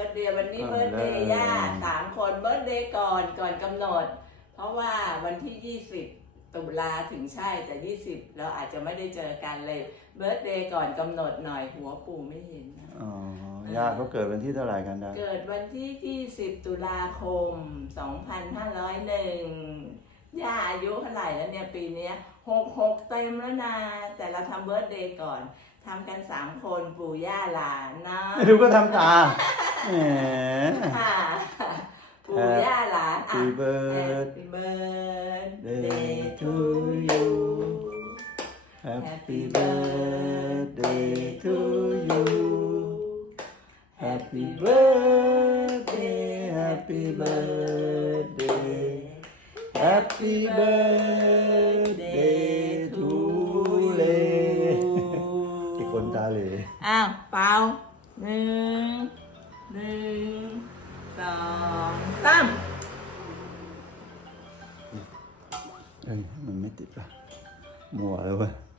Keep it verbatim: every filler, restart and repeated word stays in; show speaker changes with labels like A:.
A: ร์ธเดย์วันนี้เบิร์ธเดย์ย่าสามคนเบิร์ธเดย์ก่อนก่อนกำหนดเพราะว่าวันที่ยี่สิบตุลาถึงใช่แต่ยี่สิบเราอาจจะไม่ได้เจอกันเลยเบิร์ธเดย์ก่อนกำหนดหน่อยหัวปู่ไม่เห็นนะ
B: อ๋อย่าเขาเกิดวันที่เท่าไหร่กันนะ
A: เกิดวันที่ยี่สิบตุลาคมสองพันห้าร้อยหนึ่งย่าอายุเท่าไหร่แล้วเนี่ยปีนี้หกหกเต็มแล้วนะแต่เราทำเบิร์ธเดย์ก่อนทำกันสามคนปู่ย่าหลานนะ
B: ดูก็ทำตาแหม
A: ปู่ย่าหลาน
B: Happy
A: birthday birthday to you
B: Happy birthday to you Happy birthday Happy birthday Happy birthday to you ที่คนตาเหล่
A: อ้าวเป่าหนึ่งหนึ่งสองสาม
B: เอ้ยมันไม่ติดป่ะมัวแล้วเว้ย